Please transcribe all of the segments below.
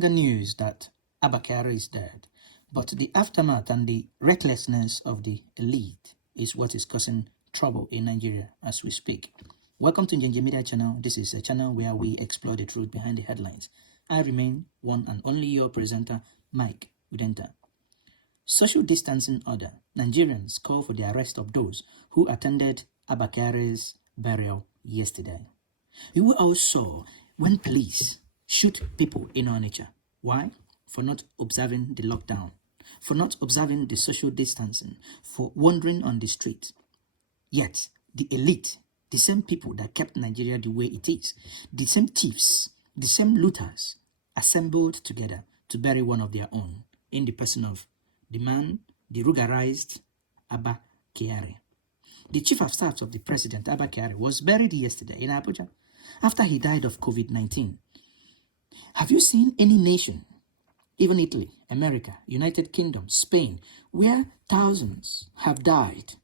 longer news that Abba Kyari is dead, but the aftermath and the recklessness of the elite is what is causing trouble in Nigeria as we speak. Welcome to Njenje Media Channel. This is a channel where we explore the truth behind the headlines. I remain one and only your presenter, Mike Udenta. Social distancing order. Nigerians call for the arrest of those who attended Abba Kyari's burial yesterday. You all saw when police shoot people in Onitsha. Why? For not observing the lockdown, for not observing the social distancing, for wandering on the street. Yet, the elite, the same people that kept Nigeria the way it is, the same thieves, the same looters, assembled together to bury one of their own in the person of the man, the rugarized Abba Kyari. The chief of staff of the president, Abba Kyari, was buried yesterday in Abuja after he died of COVID-19. Have you seen any nation, even Italy, America, United Kingdom, Spain, where thousands have died?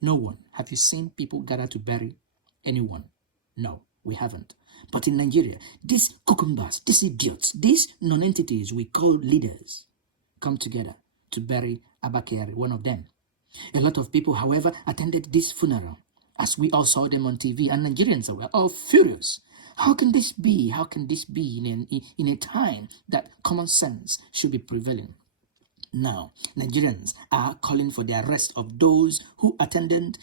No one. Have you seen people gather to bury anyone? No, we haven't. But in Nigeria, these cucumbers, these idiots, these non-entities we call leaders come together to bury Abba Kyari, one of them. A lot of people, however, attended this funeral, as we all saw them on TV, and Nigerians were all furious. How can this be? How can this be in a time that common sense should be prevailing? Now, Nigerians are calling for the arrest of those who attended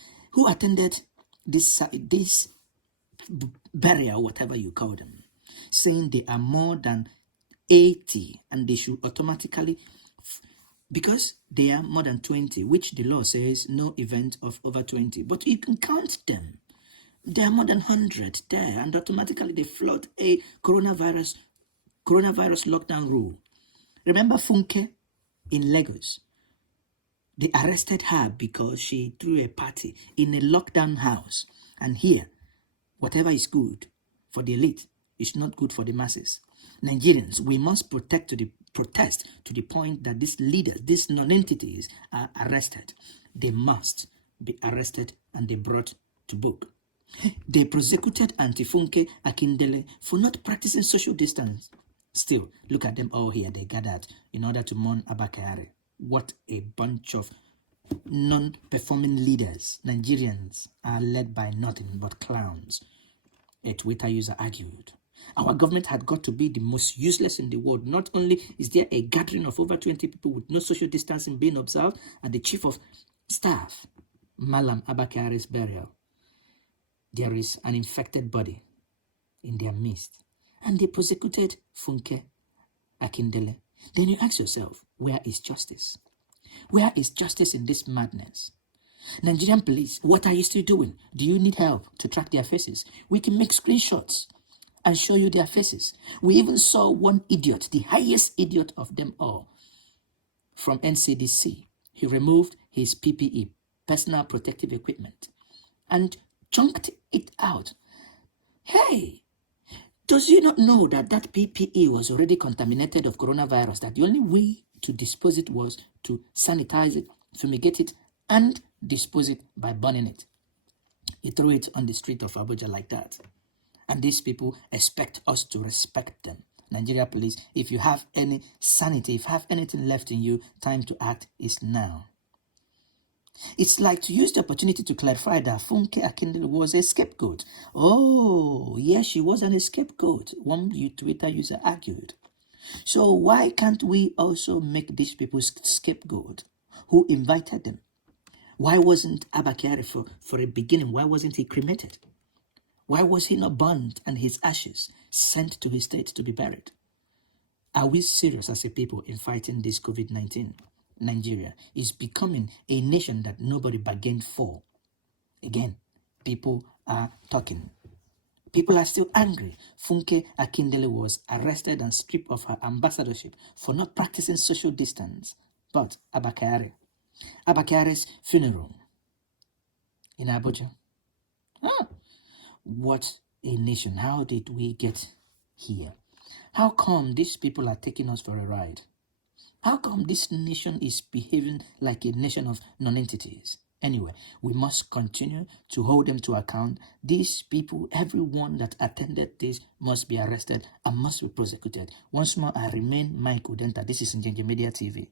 this burial, whatever you call them, saying they are more than 80 and they should automatically, because they are more than 20, which the law says no event of over 20, but you can count them. They are more than 100 there, and automatically they float a coronavirus lockdown rule. Remember Funke in Lagos? They arrested her because she threw a party in a lockdown house. And here, whatever is good for the elite is not good for the masses. Nigerians, we must protest to the point that these leaders, these non-entities are arrested. They must be arrested and they brought to book. They prosecuted Anti-Funke Akindele for not practicing social distance. Still, look at them all here. They gathered in order to mourn Abba Kyari. What a bunch of non-performing leaders. Nigerians are led by nothing but clowns. A Twitter user argued, our government had got to be the most useless in the world. Not only is there a gathering of over 20 people with no social distancing being observed at the chief of staff, Malam Abba Kyari's burial, there is an infected body in their midst. And they prosecuted Funke Akindele. Then you ask yourself, where is justice? Where is justice in this madness? Nigerian police, what are you still doing? Do you need help to track their faces? We can make screenshots and show you their faces. We even saw one idiot, the highest idiot of them all, from NCDC. He removed his PPE, personal protective equipment, and chunked it out. Hey, does you not know that that PPE was already contaminated of coronavirus, that the only way to dispose it was to sanitize it, fumigate it, and dispose it by burning it? He threw it on the street of Abuja like that. And these people expect us to respect them. Nigeria police, if you have any sanity, if you have anything left in you, time to act is now. It's like to use the opportunity to clarify that Funke Akindele was a scapegoat. Oh, yes, she was an scapegoat, one Twitter user argued. So why can't we also make these people scapegoat? Who invited them? Why wasn't Abba Kyari for a beginning? Why wasn't he cremated? Why was he not burned and his ashes sent to his state to be buried? Are we serious as a people in fighting this COVID-19? Nigeria is becoming a nation that nobody bargained for. Again, people are talking. People are still angry. Funke Akindele was arrested and stripped of her ambassadorship for not practicing social distance. But Abba Kyari's funeral in Abuja. What a nation. How did we get here? How come these people are taking us for a ride? How come this nation is behaving like a nation of non-entities? Anyway, we must continue to hold them to account. These people, everyone that attended this, must be arrested and must be prosecuted. Once more, I remain Mike Udenta. This is Njenje Media TV.